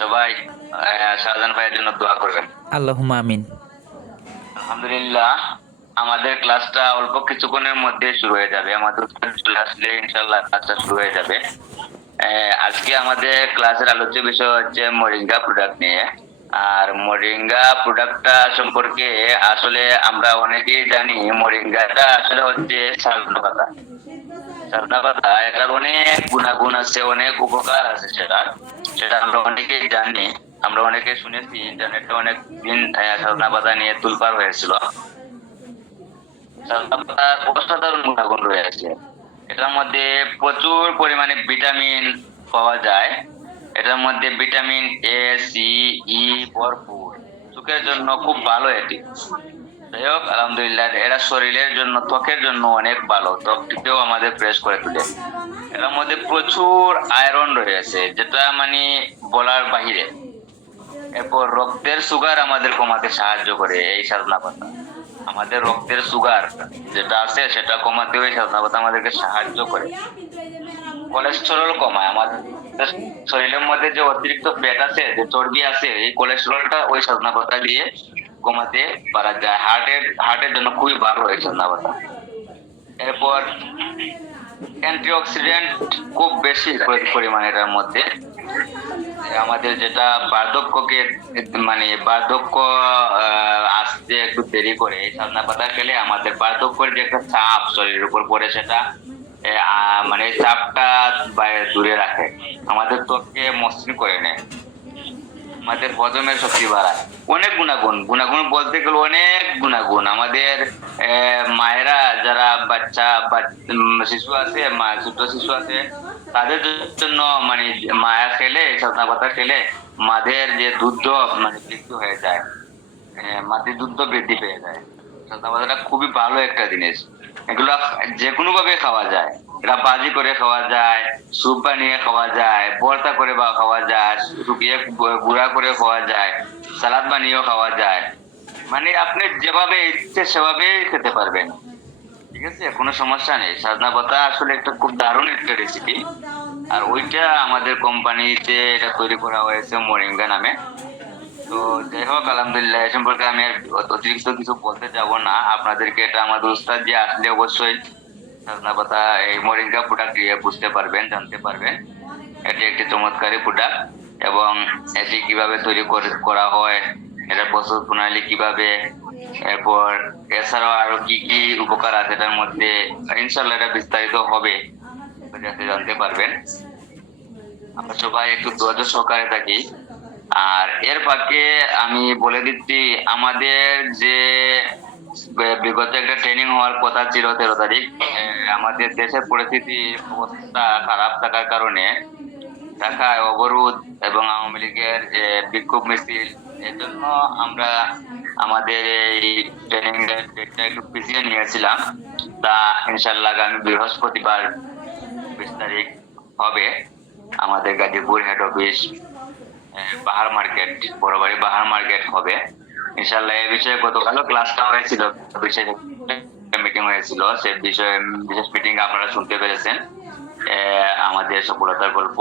সবাই শাহজাহান ভাইয়ের জন্য দোয়া করবেন। আল্লাহুম্মা আমিন। আলহামদুলিল্লাহ, আমাদের ক্লাসটা অল্প কিছুক্ষণের মধ্যে শুরু হয়ে যাবে। আমাদের উস্তাদ চলে আসলে ইনশাল্লাহ ক্লাসটা শুরু হয়ে যাবে। আজকে আমাদের ক্লাসের আলোচ্য বিষয় হচ্ছে মোরিঙ্গা প্রোডাক্ট নিয়ে। আর মোরিঙ্গা প্রোডাক্টটা সম্পর্কে আসলে আমরা অনেকেই জানি, মোরিঙ্গাটা আসলে হচ্ছে সাজনা পাতা। সাজনা পাতা এটার অনেক গুণাগুণ আছে, অনেক উপকার আছে। সেটা সেটা আমরা অনেকেই জানি, আমরা অনেকে শুনেছি। ইন্টারনেটে অনেক দিন সাজনা পাতা নিয়ে তুলপার হয়েছিল। সাজনা পাতার অসাধারণ গুণাগুণ রয়েছে। এটার মধ্যে প্রচুর পরিমাণে ভিটামিন পাওয়া যায়। এটার মধ্যে ভিটামিন এ, সি, ই ভরপুর। চোখের জন্য খুব ভালো এটি। যাই হোক, আলহামদুলিল্লাহ, এরা শরীরের জন্য, ত্বকের জন্য অনেক ভালো। ত্বকটিকেও আমাদের ফ্রেশ করে তোলে। এর মধ্যে প্রচুর আয়রন রয়েছে, যেটা মানে বলার বাহিরে। এরপর রক্তের সুগার আমাদের কমাতে সাহায্য করে এই সাজনা পাতা। আমাদের রক্তের সুগার যেটা আছে সেটা কমাতেও এই সাজনা পাতা আমাদেরকে সাহায্য করে। কোলেস্টেরল কমায়। আমাদের শরীরের মধ্যে যে অতিরিক্ত ফ্যাট আছে, যে চর্বি আছে, এই কোলেস্টেরলটা ওই সাজনা পাতা দিয়ে কমাতে পারা যায়। হার্টের জন্য খুবই ভালো এই সাজনা পাতা। এরপর অ্যান্টিঅক্সিডেন্ট খুব বেশি পরিমাণে এটার মধ্যে। আমাদের যেটা বার্ধক্যকে, মানে বার্ধক্য আসতে একটু দেরি করে, এই সজনা পাতা খেলে আমাদের বার্ধক্যের যে একটা চাপ শরীরের উপর পড়ে, সেটা মানে চাপটা বাইরে দূরে রাখে। আমাদের ত্বককে মসৃণ করে নেয়। আমাদের হজমের শক্তি বাড়ায়। অনেক গুণাগুণ, গুণাগুণ বলতে গেলে অনেক গুণাগুণ। আমাদের মায়েরা যারা শিশু আছে, ছোট শিশু আছে, তাদের জন্য মানে মায়া খেলে, সজনা পাতা খেলে মাদের যে দুধ মানে বৃদ্ধি হয়ে যায়। মাতৃ দুধ বৃদ্ধি পেয়ে যায়। সজনা পাতাটা খুবই ভালো একটা জিনিস। এগুলা যে কোনো ভাবে খাওয়া যায়। এটা ভাজি করে খাওয়া যায়, স্যুপ বানিয়ে খাওয়া যায়, ভর্তা করে বা খাওয়া যায়, শুকিয়ে গুঁড়া করে খাওয়া যায়, সালাদ বানিয়েও খাওয়া যায়। মানে আপনি যেভাবে ইচ্ছে সেভাবেই খেতে পারবেন। ঠিক আছে, কোনো সমস্যা নেই। সাজনা পাতা আসলে একটা খুব দারুণ একটা রেসিপি। আর ওইটা আমাদের কোম্পানিতে এটা তৈরি করা হয়েছে মোরিঙ্গা নামে। তো যাই হোক, আলহামদুলিল্লাহ, এ সম্পর্কে আমি আর অতিরিক্ত কিছু বলতে যাব না। আপনাদেরকে এটা আমাদের উস্তাদ যে আসলে অবশ্যই সজনা পাতা, এই মোরিঙ্গা প্রোডাক্ট দিয়ে বুঝতে পারবেন, জানতে পারবেন এটি একটি চমৎকারী প্রোডাক্ট। এবং এটি কিভাবে তৈরি করা হয়, এটা প্রস্তুত প্রণালী কিভাবে, এরপর এছাড়াও আরো কি কি উপকার আছে এটার মধ্যে, ইনশাল্লাহ এটা বিস্তারিত হবে, যাতে জানতে পারবেন। আমরা সবাই একটু ধৈর্য সহকারে থাকি। আর এর ফাঁকে আমি বলে দিচ্ছি, আমাদের যে বিগত একটা ট্রেনিং হওয়ার কথা ছিল 13 তারিখ, আমাদের দেশের পরিস্থিতি অবস্থা খারাপ থাকার কারণে ঢাকায় অবরোধ এবং আওয়ামী লীগের বিক্ষোভ মিছিল, এর জন্য আমরা আমাদের এই ট্রেনিং এর ডেটটা একটু পিছিয়ে নিয়েছিলাম। তা ইনশাল্লাহ আগামী বৃহস্পতিবার 20 তারিখ হবে আমাদের গাজীপুর হেড অফিস, বাহার মার্কেট, বড়বাড়ি বাহার মার্কেট হবে ইনশাল্লাহ। এই বিষয়ে গতকালও ক্লাসটা হয়েছিল, বিশেষ মিটিং হয়েছিল। সে বিষয়ে বিশেষ মিটিং আপনারা শুনতে পেরেছেন, আমাদের সফলতার গল্প।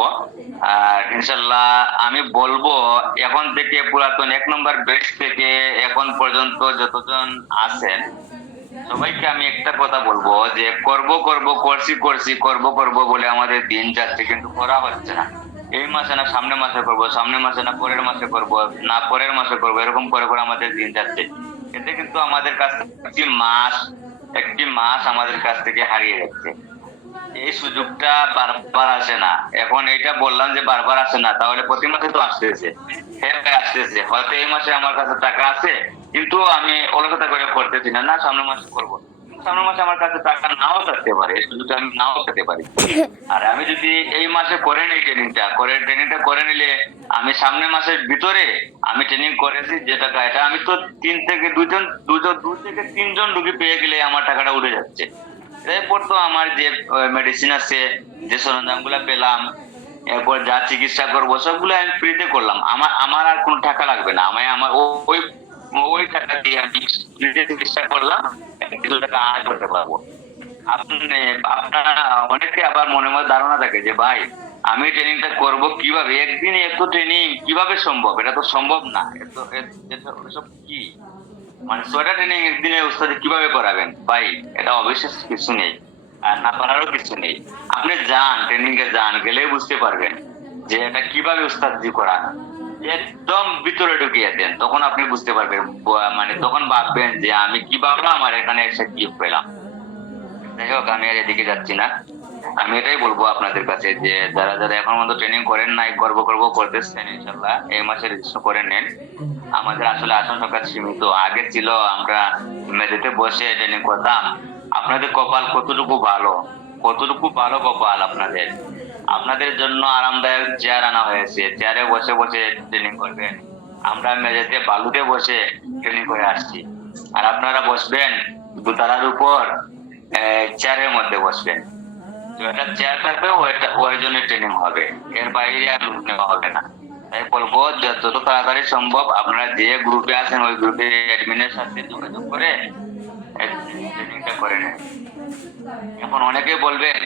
আর ইনশাল্লাহ আমি বলবো, এখন থেকে পুরাতন 1 নম্বর ব্যাচ থেকে এখন পর্যন্ত যতজন আছেন সবাইকে আমি একটা কথা বলবো, যে করব করব করছি করছি করব করব বলে আমাদের দিন যাচ্ছে, কিন্তু করা হচ্ছে না। এই মাসে না সামনের মাসে করব, সামনের মাসে না পরের মাসে করব, না পরের মাসে করব, এরকম করে করে আমাদের দিন যাচ্ছে। এতে কিন্তু আমাদের কাছ থেকে একটি মাস আমাদের কাছ থেকে হারিয়ে যাচ্ছে। এই সুযোগটা বারবার আসে না। এখন এটা বললাম যে বারবার আসে না, তাহলে প্রতি মাসে তো আসতেছে। হ্যাঁ, আসতেছে। হয়তো এই মাসে আমার কাছে টাকা আছে, কিন্তু আমি অলসতা করে করতেছি না, না সামনের মাসে করবো। সামনের মাসে আমার কাছে টাকা নাও থাকতে পারে, এই সুযোগটা আমি নাও পেতে পারি। আর আমি যদি এই মাসে করে নিই, ট্রেনিংটা করে নিলে আমি সামনের মাসের ভিতরে আমি ট্রেনিং করেছি যে টাকা, এটা আমি তো 2 থেকে 3 জন রুগী পেয়ে গেলে আমার টাকাটা উঠে যাচ্ছে। এরপর তো আমার যে মেডিসিন আছে, যে সরঞ্জাম গুলা পেলাম, এরপর যা চিকিৎসা করবো সবগুলো আমি ফ্রিতে করলাম। আমার আমার আর কোনো টাকা লাগবে না। আমার ওই ওই টাকা দিয়ে আমি ফ্রিতে চিকিৎসা করলাম, কিছু টাকা আয় করতে পারবো। আপনি আপনারা অনেকে আবার মনে মনে ধারণা থাকে যে ভাই, আমি ট্রেনিংটা করব কিভাবে, একদিনে এত ট্রেনিং কিভাবে সম্ভব? এটা তো সম্ভব না। এসব কি মানে 6টা ট্রেনিং একদিনে উস্তাদ কিভাবে করাবেন ভাই? এটা অবিশ্বাস কিছু নেই, আর না পারারও কিছু নেই। আপনি যান, ট্রেনিং এ যান, গেলেই বুঝতে পারবেন যে এটা কিভাবে উস্তাদজি করান। একদম ভিতরে ঢুকিয়ে দেন, তখন আপনি বুঝতে পারবেন, মানে তখন ভাববেন যে আমি কিভাবে আমার এখানে এসে কি পেলাম। যাই হোক, আমি আর এদিকে যাচ্ছি না। আমি এটাই বলবো আপনাদের কাছে যে যারা যারা এখন মতো ট্রেনিং করেন নাই, করতেছেন, ইনশাল্লাহ এই মাসে রেজিস্টার করে নেন। আমাদের আসলে আসন সংখ্যা সীমিত। আগে ছিল আমরা মেঝেতে বসে ট্রেনিং করতাম। আপনাদের কপাল কতটুকু ভালো, কতটুকু ভালো কপাল আপনাদের। আপনাদের জন্য আরামদায়ক চেয়ার আনা হয়েছে, চেয়ারে বসে বসে ট্রেনিং করবেন। আমরা মেঝেতে বালুতে বসে ট্রেনিং করে আসছি, আর আপনারা বসবেন দোতলার উপর, চেয়ারের মধ্যে বসবেন। তো একটা চেয়ার থাকবে, ওই জন্য ট্রেনিং হবে, এর বাইরে আর লোক নেওয়া হবে না। তাই বলবো যত তাড়াতাড়ি সম্ভব আপনারা যে গ্রুপে আছেন ওই গ্রুপে অ্যাডমিনের সাথে যোগাযোগ করে ট্রেনিংটা করে নেন। এখন অনেকে বলবেন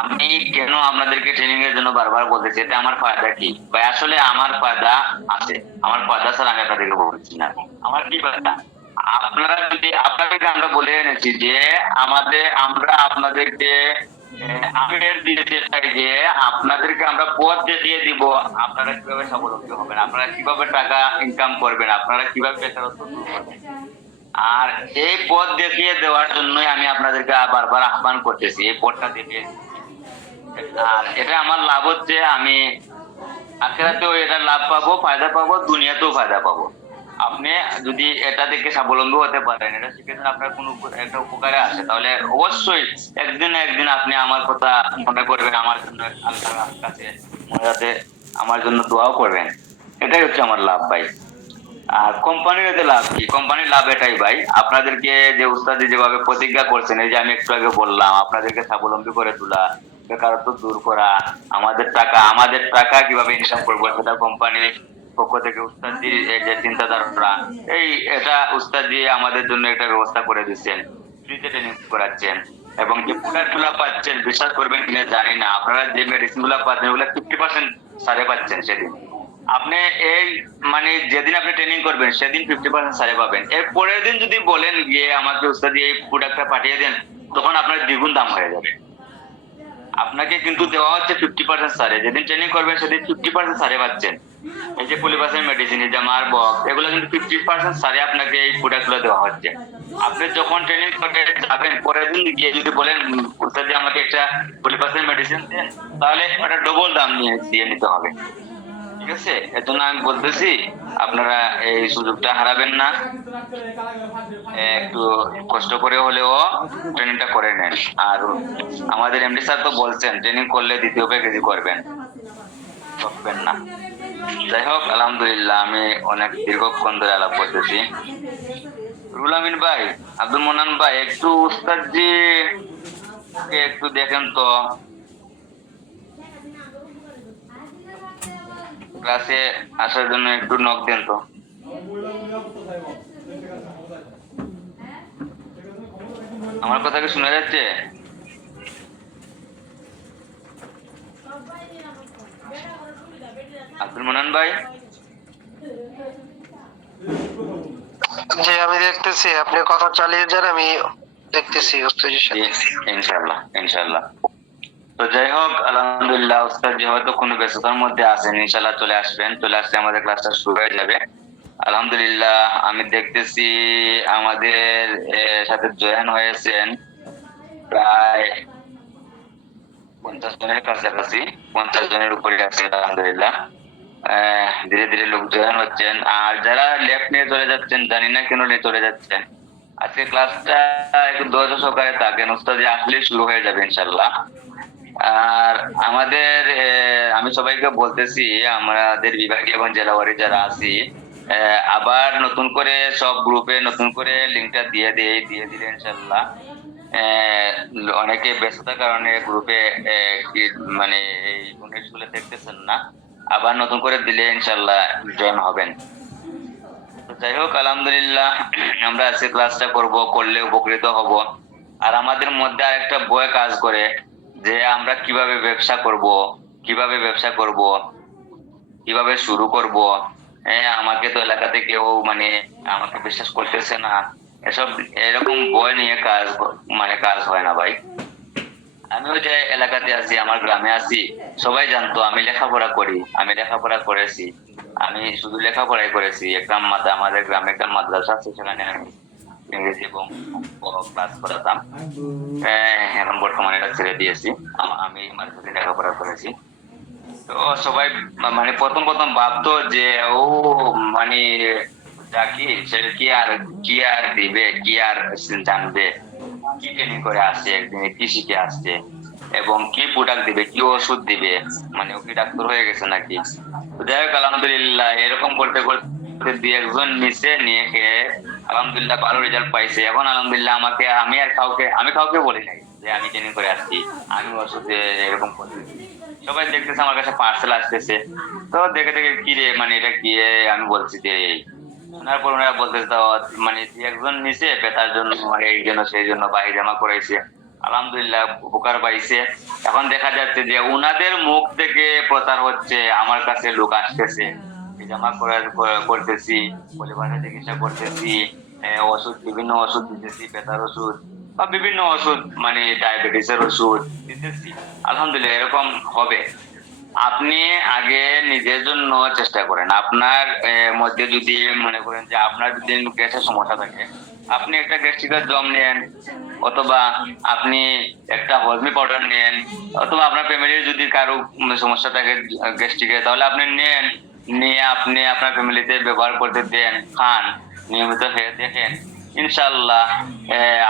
আমি কেন আপনাদেরকে ট্রেনিং এর জন্য বারবার বলতেছি, এতে আমার ফায়দা কি ভাই? আসলে আমার ফায়দা আছে, আমার ফায়দা ছাড়া আমি আপনাদেরকে বলছি না। আমার কি ফায়দা? আপনারা যদি, আপনাদেরকে আমরা বলে এনেছি যে আমরা আপনাদেরকে আমি এর দিতে চাই যে আপনাদেরকে আমরা পথ দেখিয়ে দিব, আপনারা কিভাবে স্বাবলম্বী হবেন, আপনারা কিভাবে টাকা ইনকাম করবেন, আপনারা কিভাবে বেকারত্ব দূর করবেন। আর এই পথ দেখিয়ে দেওয়ার জন্যই আমি আপনাদেরকে বারবার আহ্বান করতেছি, এই পথটা দেখিয়ে। আর এটা আমার লাভ হচ্ছে, আমি আখেরাতেও এটা লাভ পাবো, ফায়দা পাবো, দুনিয়াতেও ফায়দা পাবো। আপনি যদি এটা থেকে স্বাবলম্বী হতে পারেন, এটা শিখে আপনার কোনো একটা উপকারে আসে, তাহলে অবশ্যই একদিন না একদিন আপনি আমার কথা মনে করবেন, আমার জন্য আল্লাহর কাছে মনে আমার জন্য দোয়াও করবেন। এটাই হচ্ছে আমার লাভ ভাই। আর কোম্পানির এতে লাভ কি? কোম্পানির লাভ এটাই ভাই, আপনাদেরকে যে উস্তাদি যেভাবে প্রতিজ্ঞা করছেন, এই যে আমি একটু আগে বললাম, আপনাদেরকে স্বাবলম্বী করে তোলা, বেকারত্ব দূর করা, আমাদের টাকা কিভাবে ইনকাম করবো সেটা কোম্পানির পক্ষ থেকে উস্তাদি যে চিন্তাধারা, এটা উস্তাদি আমাদের জন্য একটা ব্যবস্থা করে দিচ্ছেন, ফ্রিতে ট্রেনিং করাচ্ছেন। এবং যে প্রোডাক্ট গুলা পাচ্ছেন, বিশ্বাস করবেন কিনা জানি না, আপনারা যে মেডিসিন গুলা পাচ্ছেন ওগুলা 50% সারে পাচ্ছেন সেদিন। আপনি এই মানে যেদিন আপনি ট্রেনিং করবেন সেদিন 50% সারে পাবেন। এর পরের দিন যদি বলেন গিয়ে আমাকে উস্তাদি এই প্রোডাক্টটা পাঠিয়ে দেন, তখন আপনার দ্বিগুণ দাম হয়ে যাবে। আপনাকে কিন্তু দেওয়া হচ্ছে 50% সারে, যেদিন ট্রেনিং করবেন সেদিন 50% সারে পাচ্ছেন। এই যে পলিপাসের মেডিসিন, এই যে মারবক, এগুলো কিন্তু 50% সারে আপনাকে এই প্রোডাক্ট গুলো দেওয়া হচ্ছে। আপনি যখন ট্রেনিং করতে যাবেন, পরের দিন গিয়ে যদি বলেন উস্তাদি আমাকে একটা পলিপাসের মেডিসিন দেন, তাহলে ওটা ডবল দাম দিয়ে নিতে হবে। ঠিক আছে, এর জন্য আমি বলতেছি আপনারা এই সুযোগটা হারাবেন না, একটু কষ্ট করে হলেও ট্রেনিংটা করে নেন। আর আমাদের এমডি স্যার তো বলছেন ট্রেনিং করলে দ্বিতীয় প্যাকেজই করবেন না। যাই হোক, আলহামদুলিল্লাহ, আমি অনেক দীর্ঘক্ষণ ধরে আলাপ করতেছি। রুল আমিন ভাই, আব্দুল মোনান ভাই, একটু উস্তাদজি একটু দেখেন তো, ক্লাসে আসার জন্য একটু নক দেন তো। আমার কথা কি শোনা যাচ্ছে? আব্দুল মোনান ভাই? জি, আমি দেখতেছি, আপনি কথা চালিয়ে যান, আমি দেখতেছি উস্তাদের সাথে। ইনশাআল্লাহ ইনশাআল্লাহ। তো যাই হোক, আলহামদুলিল্লাহ, উস্তাদ যেহেতু কোনো ব্যস্ততার মধ্যে আছেন, ইনশাআল্লাহ চলে আসবেন, চলে আসলে আমাদের ক্লাসটা শুরু হয়ে যাবে। আলহামদুলিল্লাহ, আমি দেখতেছি আমাদের সাথে জয়েন হয়েছেন প্রায় 50 জনের কাছাকাছি, 50 জনের উপরে আছে আলহামদুলিল্লাহ। ধীরে ধীরে লোক জয়েন হচ্ছেন, আর যারা লেফট নিয়ে চলে যাচ্ছেন জানি না কেন নিয়ে চলে যাচ্ছেন। আজকে ক্লাসটা একটু ধৈর্য সহকারে থাকেন, উস্তাদ আসলেই শুরু হয়ে যাবে ইনশাল্লাহ। আর আমাদের আমি সবাইকে বলতেছি, আমাদের বিভাগীয় এবং জেলাওয়ারি যারা আছি, আবার নতুন করে সব গ্রুপে নতুন করে লিঙ্কটা দিয়ে দিলে ইনশাল্লাহ অনেকে ব্যস্ততার কারণে গ্রুপে মানে এই গুলো দেখতেছেন না, আবার নতুন করে দিলে ইনশাল্লাহ জয়েন হবেন। তো যাই হোক, আলহামদুলিল্লাহ, আমরা আজকে ক্লাসটা করলে উপকৃত হব। আর আমাদের মধ্যে আরেকটা ভয় কাজ করে যে আমরা কিভাবে ব্যবসা করব, কিভাবে ব্যবসা করব, কিভাবে শুরু করব। হ্যাঁ, আমাকে তো এলাকাতে কেউ মানে আমাকে বিশ্বাস করতেছে না। এসব এরকম ভয় নিয়ে কাজ হয় না ভাই। আমিও যে এলাকাতে আছি, আমার গ্রামে আছি, সবাই জানতো আমি লেখাপড়া করি, আমি লেখাপড়া করেছি। আমি শুধু লেখাপড়াই করেছি। আমাদের গ্রামে একটা মাদ্রাসা আছে, সেখানে আমি ইংরেজি এবং ক্লাস করাতাম। এখন বর্তমানে এটা ছেড়ে দিয়েছি। আমি মাদ্রাসাতে লেখাপড়া করেছি। তো সবাই মানে প্রথম প্রথম ভাবতো যে ও মানে জাকির সে কি আর দিবে, কি আর জানবে, কি ট্রেনিং করে আসছে, একদিনে কি শিখে আসছে এবং কি প্রোডাক্ট দিবে, কি ওষুধ দিবে, মানে ও কি ডাক্তার হয়ে গেছে নাকি। তো যাই হোক, আলহামদুলিল্লাহ এরকম করতে করতে দুই একজন নিচে নিয়ে খেয়ে আলহামদুলিল্লাহ ভালো রেজাল্ট পাইছে। এখন আলহামদুলিল্লাহ আমি কাউকে বলি নাই যে আমি ট্রেনিং করে আসছি, আমি ওষুধ এরকম করতেছি। সবাই দেখতেছে আমার কাছে পার্সেল আসতেছে। তো দেখে দেখে কি রে, মানে এটা কি আমি বলছি যে এই। শোনার পর ওনারা বলতেছে তো মানে দুই একজন নিচে বেতার জন্য এই জন্য সেই জন্য বাহি জমা করাইছে। আলহামদুলিল্লাহ উপকার পাইছে। এখন দেখা যাচ্ছে যে উনাদের মুখ থেকে প্রচার হচ্ছে, আমার কাছে লোক আসতেছে, এই করতেছি, পরিবারে চিকিৎসা করতেছি, বিভিন্ন ওষুধ দিতেছি, বেতার ওষুধ বা বিভিন্ন ওষুধ মানে ডায়াবেটিসের ওষুধ দিতেছি। আলহামদুলিল্লাহ এরকম হবে। আপনি আগে নিজের জন্য চেষ্টা করেন। আপনার মধ্যে যদি মনে করেন যে আপনার যদি গ্যাসের সমস্যা থাকে, আপনি একটা গ্যাস্ট্রিকের জম নেন, অথবা আপনি একটা হজমি পাউডার নেন, অথবা আপনার ফ্যামিলির যদি কারো সমস্যা থাকে গ্যাস্ট্রিকের, তাহলে আপনি নেন, নিয়ে আপনি আপনার ফ্যামিলিতে ব্যবহার করতে দেন, খান, নিয়মিত খেয়ে দেখেন। ইনশাল্লাহ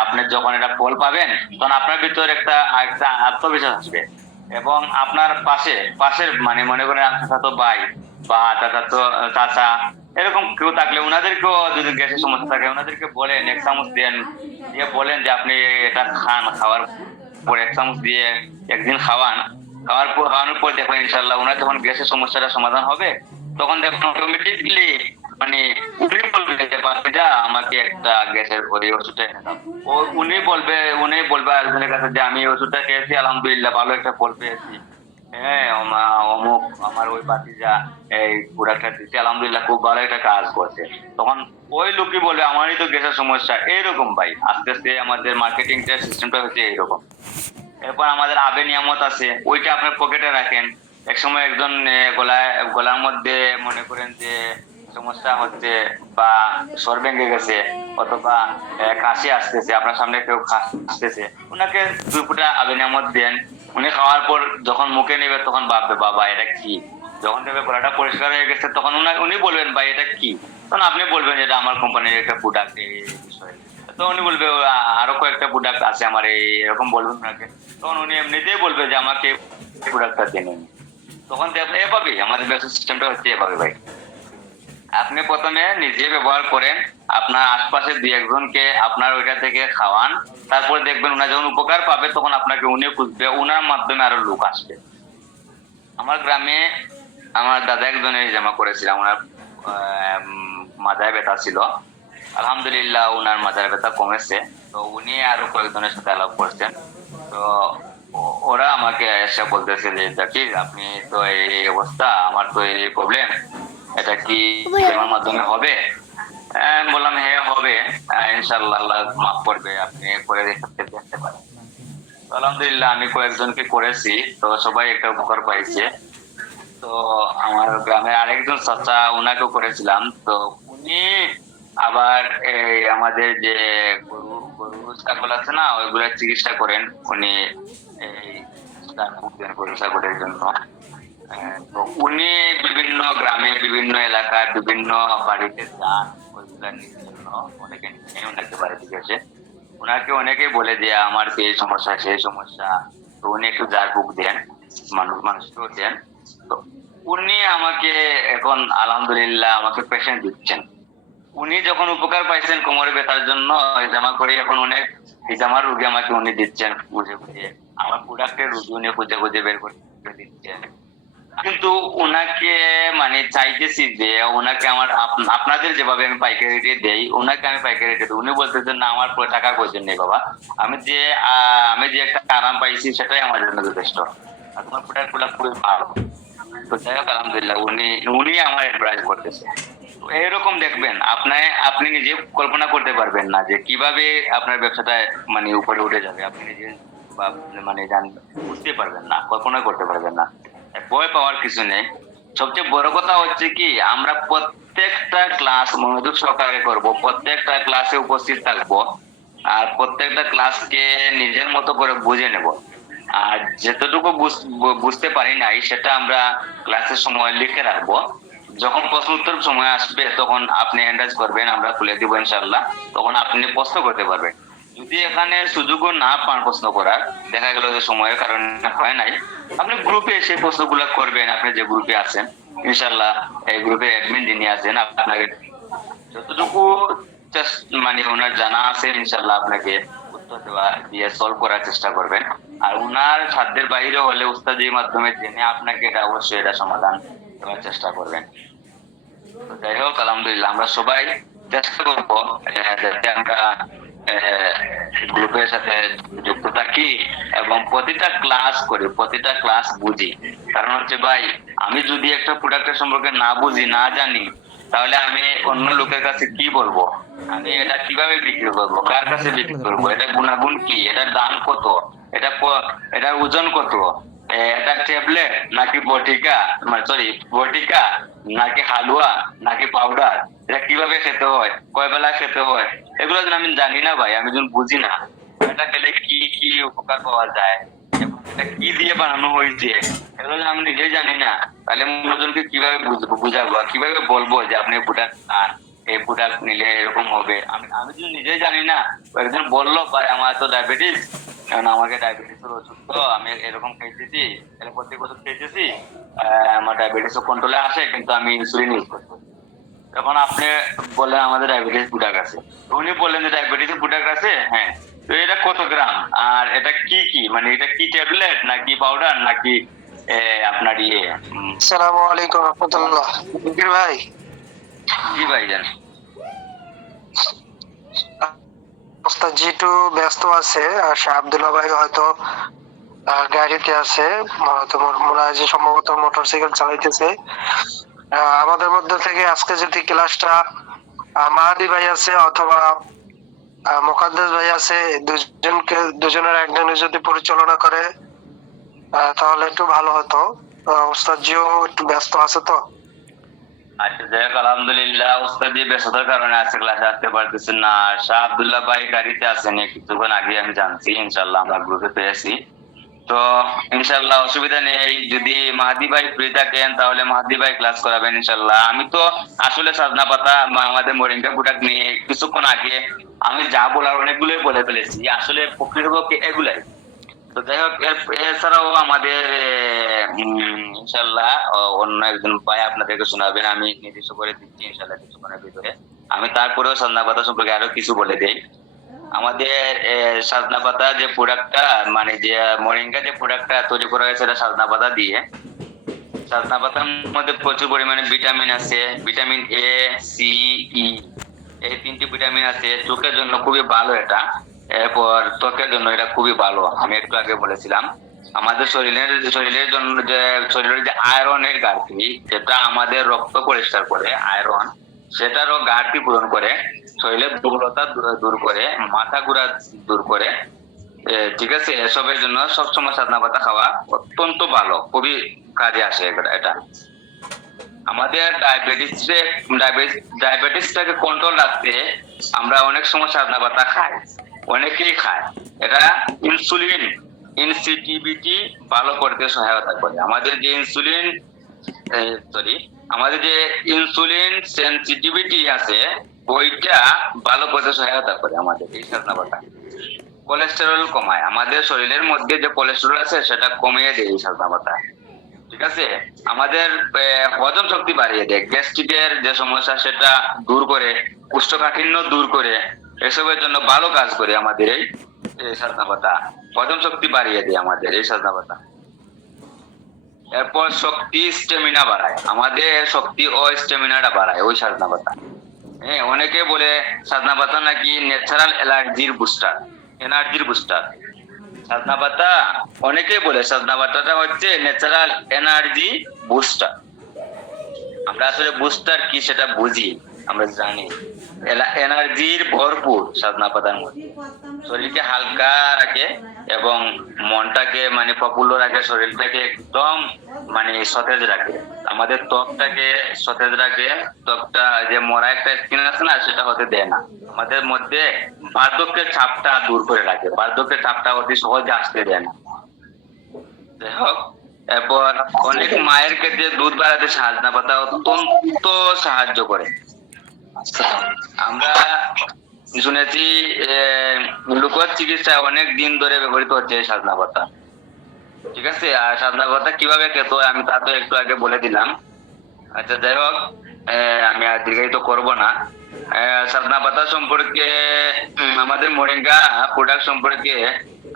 আপনি যখন এটা ফল পাবেন, তখন আপনার ভিতর একটা একটা আত্মবিশ্বাস আসবে। এবং আপনার পাশের মানে মনে করেন আপনার চাচাতো ভাই বা চাচা এরকম কেউ থাকলে ওনাদেরকেও যদি গ্যাসের সমস্যা থাকে, ওনাদেরকে বলেন এক চামচ দেন, দিয়ে বলেন যে আপনি এটা খান, খাওয়ার পর এক চামচ দিয়ে একদিন খাওয়ানোর পর দেখবেন ইনশাল্লাহ ওনার যখন গ্যাসের সমস্যাটা সমাধান হবে, তখন দেখবেন অটোমেটিকলি মানে উনি বলবে যে বাপিটা আমাকে একটা গ্যাসের ওই ওষুধটা এনে দাও। ও উনি বলবে আরেকজনের কাছে যে আমি এই ওষুধটা খেয়েছি, আলহামদুলিল্লাহ ভালো একটা ফল পেয়েছি। হ্যাঁ, অমুক আমার ওই বাতিজা এই প্রোডাক্টটা দিচ্ছে, আলহামদুলিল্লাহ খুব ভালো একটা কাজ করছে। তখন ওই লোকই বলবে আমারই তো গ্যাসের সমস্যা। এইরকম ভাই, আস্তে আস্তে আমাদের মার্কেটিং সিস্টেমটা হচ্ছে এইরকম। এরপর আমাদের আবে নিয়ামত আছে, ওইটা আপনার পকেটে রাখেন। এক সময় একজন গলার মধ্যে মনে করেন যে সমস্যা হচ্ছে, বা স্বর ভেঙে গেছে, অথবা কাশি আসতেছে, আপনার সামনে কেউ আসতেছে, ওনাকে 2 ফুটা আবে নিয়ামত দেন। উনি খাওয়ার পর যখন মুখে নেবে, তখন ভাববে বাবা এটা কি। যখন দেখবে গলাটা পরিষ্কার হয়ে গেছে, তখন উনি বলবেন ভাই এটা কি। তখন আপনি বলবেন এটা আমার কোম্পানির একটা প্রোডাক্ট এই বিষয়ে। তো উনি বলবে আরো কয়েকটা প্রোডাক্ট আছে আমার এরকম বলবেন ওনাকে। তখন উনি এমনিতেই বলবে যে আমাকে প্রোডাক্টটা দিন। তখন এভাবেই আমাদের ব্যবসা সিস্টেমটা হচ্ছে এভাবে ভাই। আপনি প্রথমে নিজে ব্যবহার করেন, আপনার আশপাশে 2 একজনকে আপনার ওইটা থেকে খাওয়ান। তারপর দেখবেন ওনার যখন উপকার পাবে, তখন আপনাকে উনি খুঁজবে, ওনার মাধ্যমে আরো লোক আসবে। আমার গ্রামে আমার দাদা একজনের জামা করেছিলাম, ওনার মাথায় ব্যথা ছিল। আলহামদুলিল্লাহ ওনার মাথার ব্যথা কমেছে। তো উনি আরো কয়েকজনের সাথে আলাপ করছেন। তো ওরা আমাকে এসে বলতেছে যে জাকির আপনি তো এই অবস্থা, আমার তো এই প্রবলেম, এটা কি আমার মাধ্যমে হবে? বললাম হ্যাঁ হবে। ইনশাল্লাহ আল্লাহ মাফ করবে, আপনি করে দেখতে পারেন। তো আলহামদুলিল্লাহ আমি কয়েকজনকে করেছি, তো সবাই একটা উপকার পাইছে। তো আমার গ্রামের আরেকজন চাচা, উনাকেও করেছিলাম। তো উনি আবার এই আমাদের যে গরু গরু ছাগল আছে না, ওইগুলোর চিকিৎসা করেন উনি। এই গরু ছাগলের জন্য তো উনি বিভিন্ন গ্রামে, বিভিন্ন এলাকায়, বিভিন্ন বাড়িতে যান ওইগুলা নিয়ে জন্য। অনেকে নিয়ে ওনাকে বাড়িতে গেছে, ওনাকে অনেকেই বলে যে আমার তো এই সমস্যা সেই সমস্যা। তো উনি একটু ঝাড়ফুঁক দেন, মানুষকেও দেন। তো উনি আমাকে এখন আলহামদুলিল্লাহ আমাকে পেশেন্ট দিচ্ছেন। উনি যখন উপকার পাইছেন কোমরে ব্যথার জন্য, জামা করে এখন অনেক জামার রুগী আমাকে উনি দিচ্ছেন খুঁজে খুঁজে। আমার প্রোডাক্টের রুগী উনি খুঁজে খুঁজে বের করে দিচ্ছেন। কিন্তু ওনাকে মানে চাইতেছি যে ওনাকে আমার আপনাদের যেভাবে আমি পাইকারি রেটে দেই ওনাকে আমি পাইকারি রেটে দিই। উনি বলতেছেন না আমার পুরো টাকা প্রয়োজন নেই বাবা, আমি যে একটা আরাম পাইছি সেটাই আমার জন্য যথেষ্ট, আর তোমার প্রোডাক্ট গুলো খুবই ভালো। তো যাই হোক আলহামদুলিল্লাহ উনি উনি আমার অ্যাডভাইস করতেছে। তো এরকম দেখবেন আপনি নিজে কল্পনা করতে পারবেন না যে কিভাবে আপনার ব্যবসাটা মানে উপরে উঠে যাবে, আপনি নিজে মানে বুঝতে পারবেন না, কল্পনা করতে পারবেন না। ভয় পাওয়ার কিছু নেই। সবচেয়ে বড় কথা হচ্ছে কি আমরা প্রত্যেকটা ক্লাস মনোযোগ সহকারে করব, প্রত্যেকটা ক্লাসে উপস্থিত থাকবো, আর প্রত্যেকটা ক্লাসকে নিজের মতো করে বুঝে নেব। আর যেতটুকু বুঝতে পারি নাই সেটা আমরা ক্লাসের সময় লিখে রাখবো। যখন প্রশ্ন উত্তর সময় আসবে তখন আপনি অ্যান্ডাজ করবেন, আমরা খুলে দিব ইনশাল্লাহ, তখন আপনি প্রশ্ন করতে পারবেন। যদি এখানে সুযোগও না পান প্রশ্ন করার, দেখা গেল যে সময়ের কারণে হয় নাই, আপনি গ্রুপে এসে প্রশ্নগুলো করবেন, আপনি যে গ্রুপে আছেন ইনশাল্লাহ এই গ্রুপের অ্যাডমিন যিনি আছেন আপনাকে যতটুকু মানে ওনার জানা আছে ইনশাল্লাহ আপনাকে উত্তর দিয়ে সলভ করার চেষ্টা করবেন। আর ওনার সাধ্যের বাইরে হলে উস্তাদির মাধ্যমে জেনে আপনাকে এটা অবশ্যই এটা সমাধান দেওয়ার চেষ্টা করবেন। তো যাই হোক আলহামদুলিল্লাহ আমরা সবাই চেষ্টা করবো যাতে আমরা গ্রুপের সাথে যুক্ত থাকি এবং প্রতিটা ক্লাস করি, প্রতিটা ক্লাস বুঝি। কারণ হচ্ছে ভাই আমি যদি একটা প্রোডাক্টের সম্পর্কে না বুঝি না জানি তাহলে আমি অন্য লোকের কাছে কি বলবো, আমি এটা কিভাবে বিক্রি করবো, কার কাছে বিক্রি করবো, এটা গুণাগুণ কি, এটার দাম কত, এটার ওজন কত, এটা ট্যাবলেট নাকি বটিকা, মানে সরি বটিকা নাকি হালুয়া নাকি পাউডার, এটা কিভাবে খেতে হয়, কয় বেলা খেতে হয়, এগুলো যদি আমি জানি না ভাই, আমি যদি বুঝি না এটা খেলে কি কি উপকার পাওয়া যায় এবং এটা কি দিয়ে বানানো হয়েছে এগুলো যদি আমি নিজেই জানি না, তাহলে অন্যজনকে কিভাবে বুঝাবো, কিভাবে বলবো যে আপনি প্রোডাক্ট খান, এই প্রোডাক্ট নিলে এরকম হবে। আমি যদি নিজেই জানি না, একজন বললো ভাই আমার তো ডায়াবেটিস, কারণ আমাকে ডায়াবেটিস এর ওষুধ তো আমি এরকম খাইতেছি, এর প্রত্যেক ওষুধ খাইতেছি, আমার ডায়াবেটিস কন্ট্রোলে আসে কিন্তু আমি ইনসুলিন ইউজ করতে। তখন আপনি বললেন আমাদের ডায়াবেটিস প্রোডাক্ট আছে, উনি বললেন যে ডায়াবেটিস প্রোডাক্ট আছে, হ্যাঁ তো এটা কত গ্রাম আর এটা কি কি, মানে এটা কি ট্যাবলেট নাকি পাউডার নাকি আপনার আসসালামু আলাইকুম রহমতুল্লাহ। ভাই জি ভাইজান। ওস্তাদ জি একটু ব্যস্ত আছে, আর শাহ আব্দুল্লাহ ভাই হয়তো গাড়িতে আছে, হয়তো মনে হয় যে সম্ভবত মোটরসাইকেল চালাইতেছে। আমাদের মধ্যে থেকে আজকে যদি ক্লাসটা মাহাদি ভাই আছে অথবা মোকাদ্দেস ভাই আছে, দুজনের একজনে যদি পরিচালনা করে তাহলে একটু ভালো হতো। ওস্তাদ জিও একটু ব্যস্ত আছে তো। আচ্ছা যাই হোক আলহামদুলিল্লাহ উস্তাদ জি ব্যস্ততার কারণে আজকে ক্লাসে আসতে পারতেছেন না। শাহ আব্দুল্লাহ ভাই গাড়িতে আছেন, কিছুক্ষণ আগে আমি জানছি, ইনশাল্লাহ আমরা গ্রুপে পেয়েছি। তো ইনশাল্লাহ অসুবিধা নেই, যদি মাহাদি ভাই ফ্রি থাকেন তাহলে মাহাদি ভাই ক্লাস করাবেন ইনশাল্লাহ। আমি তো আসলে সাজনা পাতা আমাদের মোরিঙ্গা প্রোডাক্ট নিয়ে কিছুক্ষণ আগে আমি যা বলার অনেকগুলোই বলে ফেলেছি, আসলে প্রকৃতপক্ষে এগুলাই। তো যাই হোক এছাড়াও আমাদের ইনশাল্লাহ অন্য একজন ভাই আপনাদেরকে শোনাবেন, আমি নির্দিষ্ট করে দিচ্ছি ইনশাল্লাহ কিছুক্ষণের ভিতরে। আমি তারপরেও সাজনা পাতা সম্পর্কে আরো কিছু বলে দেই। আমাদের সাজনা পাতা যে প্রোডাক্টটা, মানে যে মরিঙ্গা যে প্রোডাক্টটা তৈরি করা হয়েছে এটা সাজনা পাতা দিয়ে। সাজনা পাতার মধ্যে প্রচুর পরিমাণে ভিটামিন আছে, ভিটামিন এ, সি, ই, এই তিনটি ভিটামিন আছে, চোখের জন্য খুবই ভালো এটা। এরপর ত্বকের জন্য এটা খুবই ভালো, আমি একটু আগে বলেছিলাম। আমাদের শরীরের জন্য যে শরীরের যে আয়রনের ঘাটতি, যেটা আমাদের রক্ত পরিষ্কার করে আয়রন, সেটারও ঘাটতি পূরণ করে, শরীরের দুর্বলতা দূর করে, মাথা ঘোরা দূর করে। ঠিক আছে, এসবের জন্য সবসময় সাজনা পাতা খাওয়া অত্যন্ত ভালো, খুবই কাজে আসে এটা। আমাদের ডায়াবেটিসটাকে কন্ট্রোল রাখতে আমরা অনেক সময় সাজনা পাতা খাই, অনেকেই খায়। এটা ইনসুলিন ইনসিটিভিটি ভালো করতে সহায়তা করে। আমাদের যে ইনসুলিন সেন্সিটিভিটি আছে ওইটা ভালো করতে সহায়তা করে আমাদের এই সাজনা পাতা। কোলেস্টেরল কমায়, আমাদের শরীরের মধ্যে যে কোলেস্টেরল আছে সেটা কমিয়ে দেয় এই সাজনা পাতা। ঠিক আছে, আমাদের হজম শক্তি বাড়িয়ে দেয়, গ্যাস্ট্রিকের যে সমস্যা সেটা দূর করে, কোষ্ঠকাঠিন্য দূর করে, এসবের জন্য ভালো কাজ করে আমাদের এই সাজনা পাতা। হজম শক্তি বাড়িয়ে দেয় আমাদের এই সাজনা পাতা। এরপর শক্তি স্টেমিনা বাড়ায়, আমাদের শক্তি ও স্টেমিনাটা বাড়ায় ওই সাজনা পাতা। হ্যাঁ, অনেকে বলে সাজনা পাতা নাকি ন্যাচারাল এনার্জির বুস্টার। সাজনা পাতা, অনেকেই বলে সাজনা পাতাটা হচ্ছে ন্যাচারাল এনার্জি বুস্টার। আমরা আসলে বুস্টার কি সেটা বুঝি, আমরা জানি এনার্জির ভরপুর সাজনা পাতার মধ্যে। শরীরকে হালকা রাখে এবং মনটাকে মানে প্রফুল্ল রাখে, শরীরটাকে একদম মানে সতেজ রাখে, আমাদের ত্বকটাকে সতেজ রাখে। ত্বকটা যে মরা একটা স্কিন আছে না, সেটা হতে দেয় না। আমাদের মধ্যে বার্ধক্যের ছাপটা দূর করে রাখে, বার্ধক্যের ছাপটা অতি সহজে আসতে দেয় না। যাই হোক, এরপর অনেক মায়ের ক্ষেত্রে দুধ বাড়াতে সাজনা পাতা অত্যন্ত সাহায্য করে। আমরা শুনেছি গ্লুকোজ চিকিৎসায় অনেক দিন ধরে ব্যবহৃত হচ্ছে এই সাজনা পাতা। ঠিক আছে, আর সাজনা পাতা কিভাবে খেতে হয় আমি তা তো একটু আগে বলে দিলাম। আচ্ছা, যাই হোক, আমি আর দীর্ঘায়িত করবো না। সাজনা পাতা সম্পর্কে আমাদের মোরিঙ্গা প্রোডাক্ট সম্পর্কে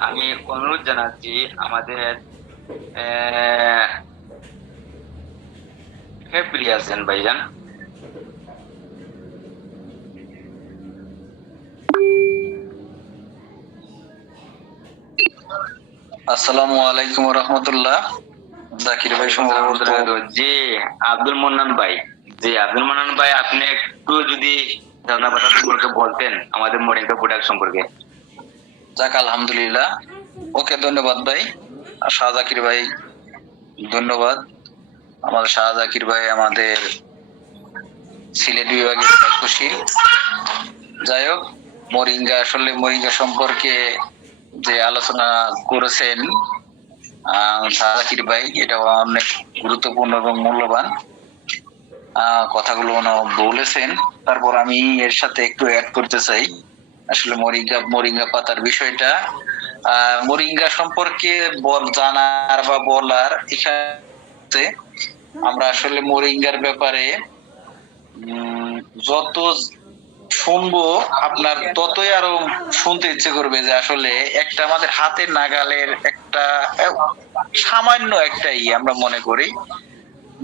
আমি অনুরোধ জানাচ্ছি আমাদের হে প্রিয়া সেন ভাইজান। আসসালামু আলাইকুম রহমতুল্লাহ। জাকির ভাই সম্ভবত জি, আব্দুল মন্নান ভাই। জি, আব্দুল মন্নান ভাই, আপনি একটু যদি সাজনা পাতা সম্পর্কে বলতেন, আমাদের মোরিঙ্গা প্রোডাক্ট সম্পর্কে। যাক, আলহামদুলিল্লাহ। ওকে, ধন্যবাদ ভাই। আর শাহ জাকির ভাই, ধন্যবাদ। আমাদের শাহ জাকির ভাই আমাদের সিলেট বিভাগের দায়িত্বশীল। যাই হোক, মোরিঙ্গা সম্পর্কে যে আলোচনা করেছেন শাহ জাকির ভাই, এটা অনেক গুরুত্বপূর্ণ এবং মূল্যবান কথাগুলো বলেছেন। তারপর আমি এর সাথে একটু অ্যাড করতে চাই। আসলে মোরিঙ্গা পাতার বিষয়টা, মোরিঙ্গা সম্পর্কে জানার বা বলার এখানে আমরা আসলে মোরিঙ্গার ব্যাপারে যত শুনবো আপনার ততই আরো শুনতে ইচ্ছে করবে যে আসলে একটা আমাদের হাতের নাগালের একটা সামান্য একটা আমরা মনে করি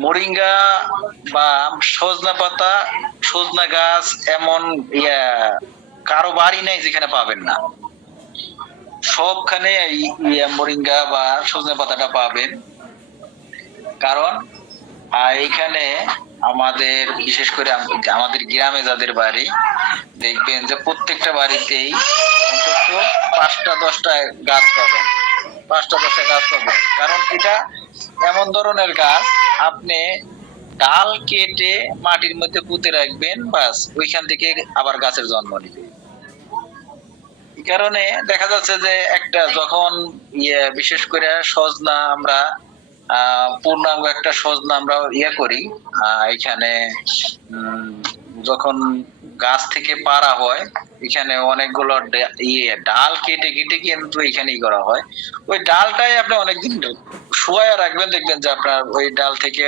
মোরিঙ্গা বা সজনা পাতা, সজনা গাছ এমন কারো বাড়ি নেই যেখানে পাবেন না। সবখানে মোরিঙ্গা বা সজনা পাতাটা পাবেন। কারণ এখানে আমাদের বিশেষ করে আমাদের গ্রামে যাদের বাড়ি, দেখবেন যে প্রত্যেকটা বাড়িতেই অন্তত 5টা 10টা গাছ পাবেন, 5টা 10টা গাছ পাবেন। কারণ এটা এমন ধরনের গাছ, আপনি ডাল কেটে মাটির মধ্যে পুঁতে রাখবেন, বাস ওইখান থেকে আবার গাছের জন্ম নিবে। এই কারণে দেখা যাচ্ছে যে একটা যখন বিশেষ করে সজনা আমরা পূর্ণাঙ্গ একটা সজনা আমরা করি এখানে যখন গাছ থেকে পাড়া হয়, এখানে অনেকগুলো ডাল কেটে কেটে কিন্তু এখানেই করা হয়। ওই ডালটাই আপনি অনেকদিন শুয়ায় রাখবেন, দেখবেন যে আপনার ওই ডাল থেকে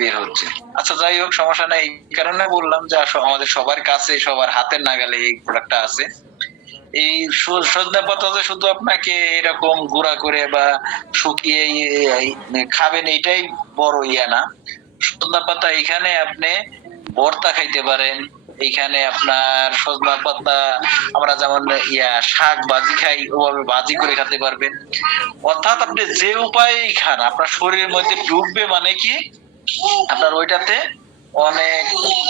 বের হচ্ছে। আচ্ছা, যাই হোক, সমস্যা নেই। এই কারণে বললাম যে আমাদের সবার কাছে, সবার হাতের নাগালে এই প্রোডাক্টটা আছে। এই সজনা পাতা যে শুধু আপনাকে এরকম গুঁড়া করে বা শুকিয়ে খাবেন এটাই বড় না। সজনা পাতা এখানে আপনি ভর্তা খাইতে পারেন। এখানে আপনার সজনা পাতা আমরা যেমন শাক ভাজি খাই, ওভাবে ভাজি করে খেতে পারবেন। অর্থাৎ আপনি যে উপায়ে খান, আপনার শরীরের মধ্যে ঢুকবে, মানে কি আপনার ওইটাতে অনেক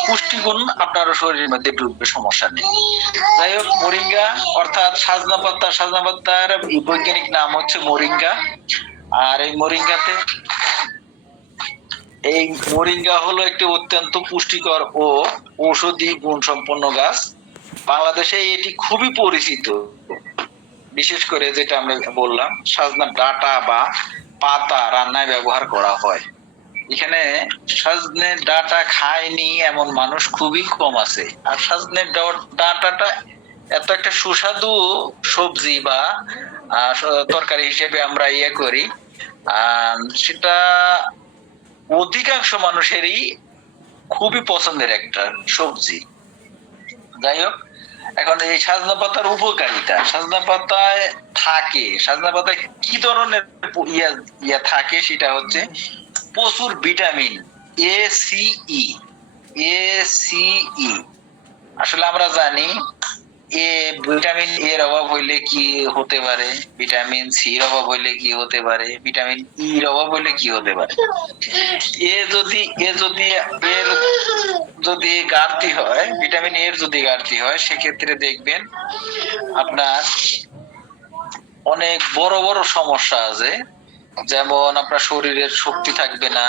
পুষ্টিগুণ আপনার শরীরের মধ্যে ঢুকবে, সমস্যা নেই। যাই হোক, মোরিঙ্গা অর্থাৎ সাজনা পাতার বৈজ্ঞানিক নাম হচ্ছে মোরিঙ্গা। আর এই মোরিঙ্গা হলো একটি অত্যন্ত পুষ্টিকর ও ঔষধি গুণ সম্পন্ন গাছ। বাংলাদেশে এটি খুবই পরিচিত। বিশেষ করে যেটা আমরা বললাম, সাজনা ডাঁটা বা পাতা রান্নায় ব্যবহার করা হয়। এখানে সজনে ডাঁটা খায়নি এমন মানুষ খুবই কম আছে। আর সজনে ডাঁটাটা এত একটা সুস্বাদু সবজি বা তরকারি হিসেবে আমরা করি, সেটা অধিকাংশ মানুষেরই খুবই পছন্দের একটা সবজি। যাই হোক, এখন এই সাজনা পাতার উপকারিতা, সাজনা পাতায় থাকে, সাজনা পাতায় কি ধরনের ইয়া ইয়া থাকে সেটা হচ্ছে প্রচুর vitamin A, C, E. A, C, E. আসলে আমরা জানি ভিটামিন এর অভাব হইলে কি হতে পারে, ভিটামিন সি এর অভাব হইলে কি হতে পারে, ভিটামিন ই এর অভাব হইলে কি হতে পারে। এর যদি ঘাটতি হয়, ভিটামিন এর যদি ঘাটতি হয়, সেক্ষেত্রে দেখবেন আপনার অনেক বড় বড় সমস্যা আছে। যেমন আপনার শরীরের শক্তি থাকবে না,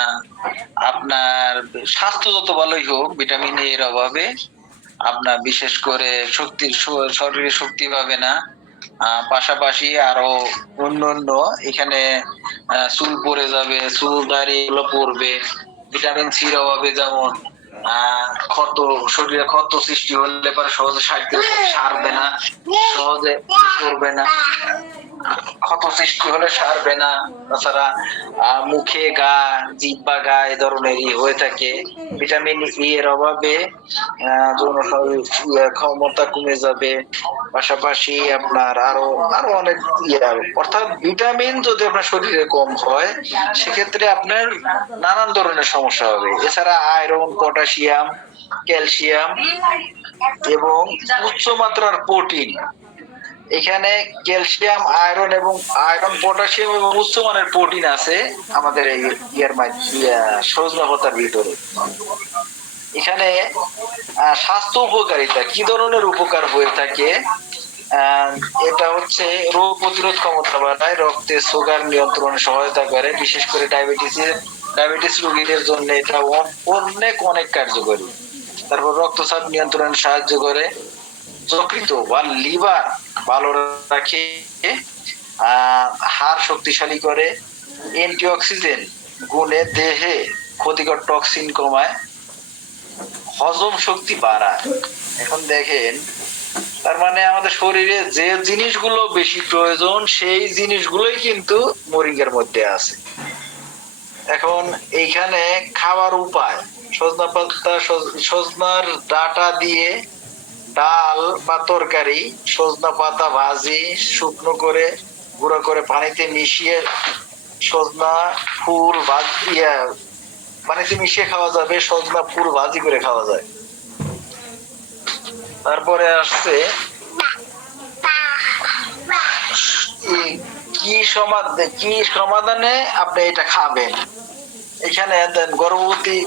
আপনার স্বাস্থ্য যত ভালোই হোক ভিটামিন এর অভাবে আপনার বিশেষ করে শরীরে শক্তি পাবে না। পাশাপাশি আরো অন্যান্য এখানে চুল পড়ে যাবে, চুল দাড়ি এগুলো পড়বে। ভিটামিন সির অভাবে যেমন ক্ষত, শরীরে ক্ষত সৃষ্টি হলে পরে সহজে সারবে না, সহজে করবে না, ক্ষত সৃষ্টি হলে সারবে না। তাছাড়া মুখে ঘা, জিহ্বা ঘা এ ধরনের হয়ে থাকে। ভিটামিন ই এর অভাবে যৌন ক্ষমতা কমে যাবে। পাশাপাশি আপনার আরো আরো অনেক অর্থাৎ ভিটামিন যদি আপনার শরীরে কম হয় সেক্ষেত্রে আপনার নানান ধরনের সমস্যা হবে। এছাড়া আয়রন, পটাশিয়াম, ক্যালসিয়াম এবং উচ্চ মাত্রার প্রোটিন, এখানে ক্যালসিয়াম, আয়রন, পটাশিয়াম এবং উচ্চমানের প্রোটিন আছে আমাদের এই সজনা পাতার ভিতরে। এখানে স্বাস্থ্য উপকারিতা কি ধরনের উপকার হয়ে থাকে, এটা হচ্ছে রোগ প্রতিরোধ ক্ষমতা বাড়ায়, রক্তে সুগার নিয়ন্ত্রণে সহায়তা করে, বিশেষ করে ডায়াবেটিস রোগীদের জন্য এটা অনেক অনেক কার্যকরী। তারপর রক্তচাপ নিয়ন্ত্রণে সাহায্য করে, যকৃত বা লিভার ভালো রাখে, হাড় শক্তিশালী করে, অ্যান্টিঅক্সিডেন্ট গুণে দেহে ক্ষতিকর টক্সিন কমায়, হজম শক্তি বাড়ায়। এখন দেখেন, তার মানে আমাদের শরীরে যে জিনিসগুলো বেশি প্রয়োজন সেই জিনিসগুলোই কিন্তু মরিঙ্গার মধ্যে আছে। এখন এইখানে খাওয়ার উপায়, সজনা পাতা, সজনার ডাটা দিয়ে ডাল বা তরকারি, সজনা পাতা ভাজি শুকনো করে গুঁড়ো করে পানিতে মিশিয়ে, সজনা ফুল পানিতে মিশিয়ে খাওয়া যাবে, সজনা ফুল ভাজি করে খাওয়া যায়। তারপরে আসছে কি সমাধানে আপনি এটা খাবেন। এখানে দেন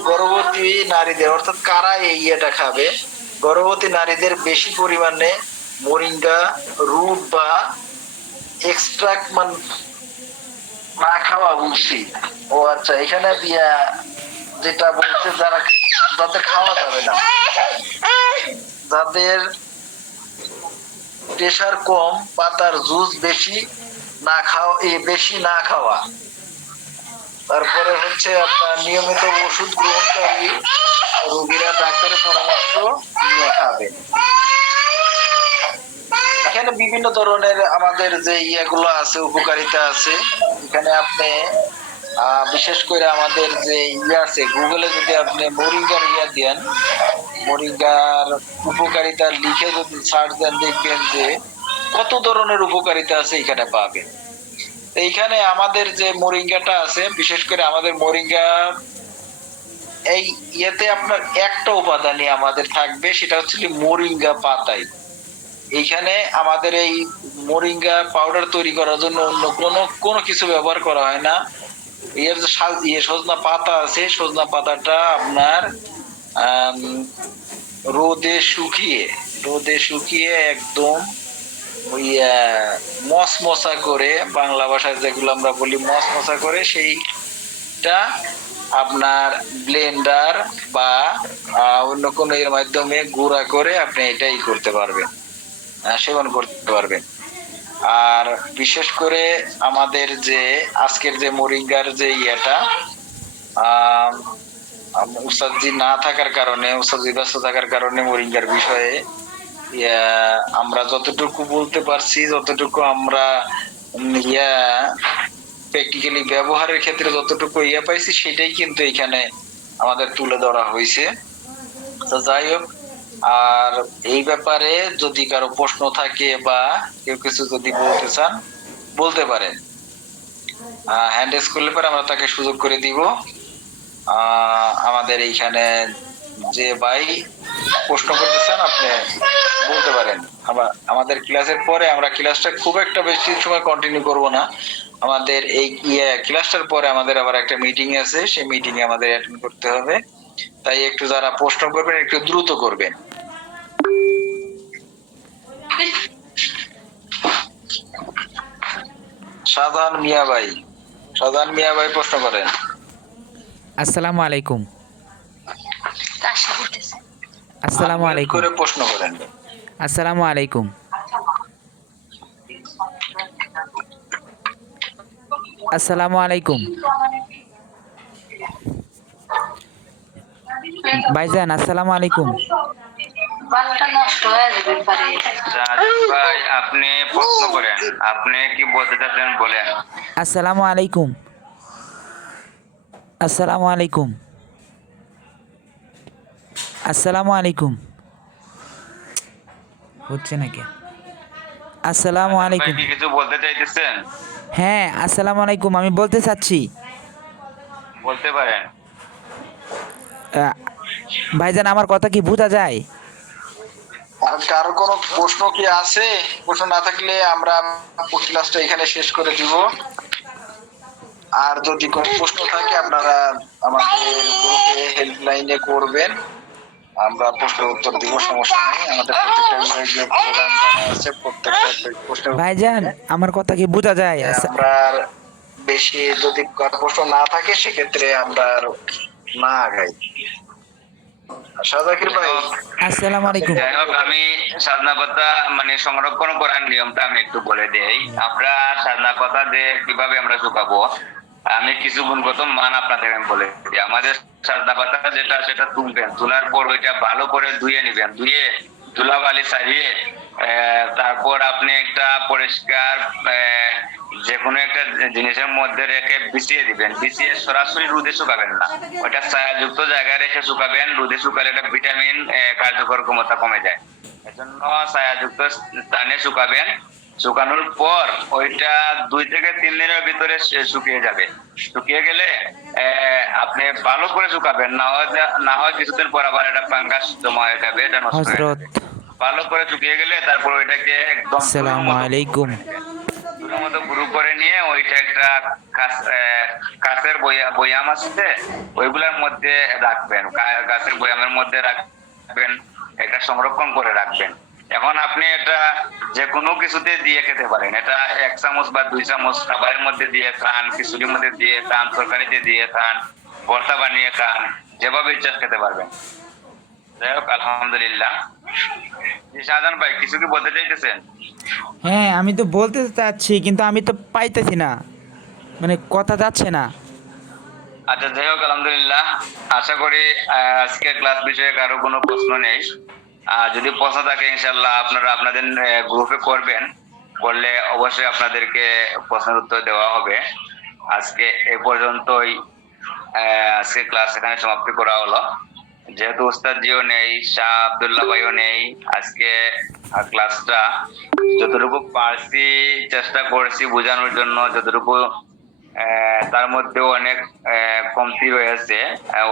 গর্ভবতী নারীদের, অর্থাৎ কারা এই এটা খাবে, গর্ভবতী নারীদের বেশি পরিমাণে মোরিঙ্গা রুট বা এক্সট্রাক্ট না খাওয়া উচিত। ও আচ্ছা, এখানে যেটা বলছে যাদের খাওয়া যাবে না, যাদের প্রেশার কম, পাতার জুস বেশি না খাওয়া। তারপরে হচ্ছে আপনার নিয়মিত ওষুধ গ্রহণকারী রোগীরা ডাক্তারের পরামর্শ নিয়ে খাবেন। এখানে বিভিন্ন ধরনের আমাদের যে ইয়েগুলো আছে, উপকারিতা আছে। এখানে আপনি বিশেষ করে আমাদের যে আছে, গুগলে যদি আপনি মোরিঙ্গার দেন, মোরিঙ্গার উপকারিতা লিখে যদি সার্চ দেন, দেখবেন যে কত ধরনের উপকারিতা আছে এখানে পাবেন। এইখানে আমাদের যে মোরিঙ্গাটা আছে, বিশেষ করে আমাদের মোরিঙ্গা এই আপনার একটা উপাদানই আমাদের থাকবে, সেটা হচ্ছে মোরিঙ্গা পাতাই। এইখানে আমাদের এই মোরিঙ্গা পাউডার তৈরি করার জন্য অন্য কোনো কিছু ব্যবহার করা হয় না। এর যে সজনা পাতা আছে, সজনা পাতাটা আপনার রোদে শুকিয়ে একদম মশমশা করে, বাংলা ভাষায় যেগুলো আমরা বলি মশমশা করে, সেইটা আপনার ব্লেন্ডার বা অন্য কোনো এর মাধ্যমে গুঁড়া করে আপনি এটাই করতে পারবেন, সেবন করতে পারবেন। আর বিশেষ করে আমাদের যে আজকের যে মোরিঙ্গার যে উস্তাদজি না থাকার কারণে, উস্তাদজি ব্যস্ত থাকার কারণে মোরিঙ্গার বিষয়ে আমরা যতটুকু বলতে পারছি, যতটুকু আমরা প্র্যাকটিক্যালি ব্যবহারের ক্ষেত্রে যতটুকু পাইছি, সেটাই কিন্তু এখানে আমাদের তুলে ধরা হয়েছে। তো যাই হোক, আর এই ব্যাপারে যদি কারো প্রশ্ন থাকে বা কেউ কিছু যদি বলতে চান বলতে পারেন। হ্যান্ড রেজ করলে পরে আমরা তাকে সুযোগ করে দিব। আমাদের এইখানে যে ভাই প্রশ্ন করতে চান আপনি বলতে পারেন। আবার আমাদের ক্লাসের পরে আমরা ক্লাসটা খুব একটা বেশি সময় কন্টিনিউ করব না। আমাদের এই ক্লাসটার পরে আমাদের আবার একটা মিটিং আছে, সেই মিটিং এ আমাদের অ্যাটেন্ড করতে হবে। তাই একটু যারা প্রশ্ন করবেন একটু দ্রুত করবেন। শাহজাহান মিয়া ভাই প্রশ্ন করেন। আসসালামু আলাইকুম। আসসালামু unmute আলাইকুম। করে প্রশ্ন করেন। আসসালামু আলাইকুম। আসসালামু আলাইকুম। ভাইজান আসসালামু আলাইকুম। ভাই আপনি প্রশ্ন করেন, আপনি কি বলতে চাচ্ছেন বলেন। আসসালামু আলাইকুম। আসসালামু আলাইকুম। আসসালামু আলাইকুম। হচ্ছে নাকি? আসসালামু ভাই আলাইকুম। কি কিছু বলতে চাইতেছেন? হ্যাঁ আসসালামু আলাইকুম, আমি বলতে চাচ্ছি বলতে পারেন। আহ, ভাইজান আমার কথা কি বোঝা যায়? আর কারো কোনো প্রশ্ন কি আছে? প্রশ্ন না থাকলে আমরা ক্লাসটা এখানে শেষ করে দিব। আর যদি কোনো প্রশ্ন থাকে আপনারা আমাদের গ্রুপে হেল্পলাইনে করবেন, আমরা প্রশ্নের উত্তর দিব, সমস্যা নেই। আমাদের প্রত্যেকটা বিভাগীয় প্রোগ্রাম আছে, প্রত্যেকটা প্রশ্নের ভাইজান আমার কথা কি বোঝা যায়? আমরা বেশি যদি কারো প্রশ্ন না থাকে সেক্ষেত্রে আমরা আর না আগাই। শাহজাকির ভাই আসসালামু আলাইকুম। যাই হোক, আমি সাজনা পাতা মানে সংরক্ষণ করার নিয়মটা আমি একটু বলে দেই। আমরা সাজনা পাতা দিয়ে কিভাবে আমরা শুকাবো, আমি কিছু গুণগত মান আপনাদের আমি বলে দিই। আমাদের সাজনা পাতা যেটা সেটা তুলবেন, তোলার পর ওইটা ভালো করে ধুয়ে নিবেন, ধুয়ে ধুলাবালি ছাড়িয়ে তারপর আপনি একটা পরিষ্কার যে কোনো একটা জিনিসের মধ্যে রেখে বিছিয়ে দিবেন। বিছিয়ে সরাসরি রোদে শুকাবেন না, ওটা ছায়াযুক্ত জায়গায় রেখে শুকাবেন। রোদে শুকালে এটা ভিটামিন কার্যকর ক্ষমতা কমে যায়, এজন্য ছায়াযুক্ত স্থানে শুকাবেন। শুকানোর পর ওইটা 2 থেকে 3 দিনের ভিতরে শুকিয়ে যাবে। শুকিয়ে গেলে আপনি ভালো করে শুকাবেন, না হয় কিছুদিন পর আবার এটা ফাঙ্গাস জমা হয়ে যাবে, এটা নষ্ট হয়ে হযরত যাবে। ভালো করে শুকিয়ে গেলে তারপর ওইটাকে একদম আসসালামু আলাইকুম। চুলের মতো গুঁড়ো করে নিয়ে ওইটা একটা কাঁচের বয়াম আছে, ওইগুলোর মধ্যে রাখবেন। কাঁচের বয়ামের মধ্যে রাখবেন, এটা সংরক্ষণ করে রাখবেন। এখন আপনি এটা যে কোনো কিছুতে দিয়ে খেতে পারেন। এটা 1 চামচ বা 2 চামচ খাবারের মধ্যে দিয়ে খান, খিচুড়ির মধ্যে দিয়ে খান, তরকারিতে দিয়ে খান, ভর্তা বানিয়ে খান, যেভাবে ইচ্ছা খেতে পারবেন। যাই হোক, আলহামদুলিল্লাহ। জি শাহজাহান ভাই, কিছু কি বলতে চাইতেছেন? হ্যাঁ আমি তো বলতে চাচ্ছি কিন্তু আমি তো পাইতেছি না, মানে কথা যাচ্ছে না। আচ্ছা, যাই হোক, আলহামদুলিল্লাহ। আশা করি আজকে ক্লাস বিষয়ে কারো কোনো প্রশ্ন নেই। যদি প্রশ্ন থাকে ইনশাল্লাহ আপনারা আপনাদের গ্রুপে করবেন, করলে অবশ্যই আপনাদেরকে প্রশ্নের উত্তর দেওয়া হবে। আজকে এ পর্যন্তই, আজকে ক্লাস এখানে সমাপ্তি করা হলো। যেহেতু উস্তাদ জিও নেই, শাহ আব্দুল্লাহ ভাইও নেই, আজকে ক্লাসটা যতটুকু পারছি চেষ্টা করেছি বোঝানোর জন্য। যতটুকু তার মধ্যেও অনেক কমতি রয়েছে,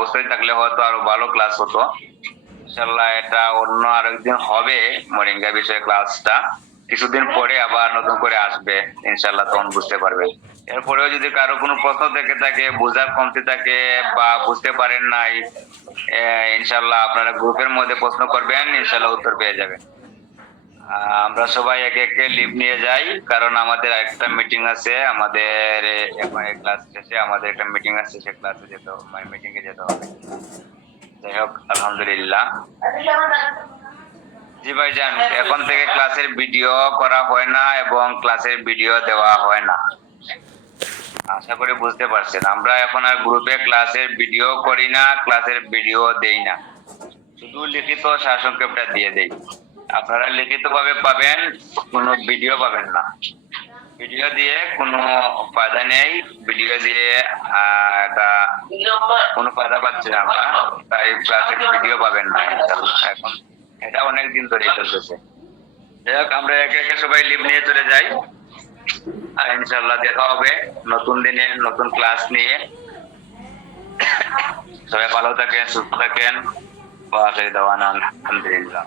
উস্তাদ থাকলে হয়তো আরো ভালো ক্লাস হতো। ইনশাল্লাহ এটা অন্য আরেকদিন হবে। মোরিঙ্গা বিষয়ে ক্লাসটা কিছুদিন পরে আবার নতুন করে আসবে, ইনশাল্লাহ তখন বুঝতে পারবেন। এরপরেও যদি কারো কোনো প্রশ্ন থেকে থাকে, বোঝার কমতি থাকে বা বুঝতে পারেন নাই, ইনশাল্লাহ আপনারা গ্রুপের মধ্যে প্রশ্ন করবেন, ইনশাল্লাহ উত্তর পেয়ে যাবেন। আমরা সবাই একে একে লিভ নিয়ে যাই, কারণ আমাদের একটা মিটিং আছে। আমাদের ক্লাস শেষে আমাদের একটা মিটিং আছে, সে ক্লাসে যেতে হবে, মানে মিটিং এ যেতে হবে। যাই হোক, আলহামদুলিল্লাহ। জি ভাইজান, এখন থেকে ক্লাসের ভিডিও করা হয় না এবং ক্লাসের ভিডিও দেওয়া হয় না, আশা করি বুঝতে পারছেন। আমরা এখন আর গ্রুপে ক্লাসের ভিডিও করি না, ক্লাসের ভিডিও দেই না, শুধু লিখিত সারসংক্ষেপটা দিয়ে দেই। আপনারা লিখিত ভাবে পাবেন, কোনো ভিডিও পাবেন না। ভিডিও দিয়ে কোনো ফায়দা নেই, ভিডিও দিয়ে এটা কোনো ফায়দা পাচ্ছি না আমরা, তাই ক্লাসের ভিডিও পাবেন না ইনশাআল্লাহ। এখন এটা অনেক দিন ধরে চলতেছে। যাই হোক, আমরা একে একে সবাই লিভ নিয়ে চলে যাই, আর ইনশাল্লাহ দেখা হবে নতুন দিনে নতুন ক্লাস নিয়ে। সবাই ভালো থাকেন, সুস্থ থাকেন। ওয়া আখির দাওয়ানা আলহামদুলিল্লাহ।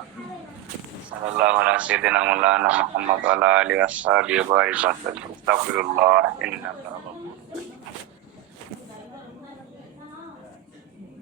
সাল্লাল্লাহু আলা সাইয়্যিদিনা মাওলানা মুহাম্মদ ওয়া আলা আলিহি ওয়া সাহবিহি ওয়া বারিক ওয়া সাল্লাম। আস্তাগফিরুল্লাহ ইন্নাল্লাহ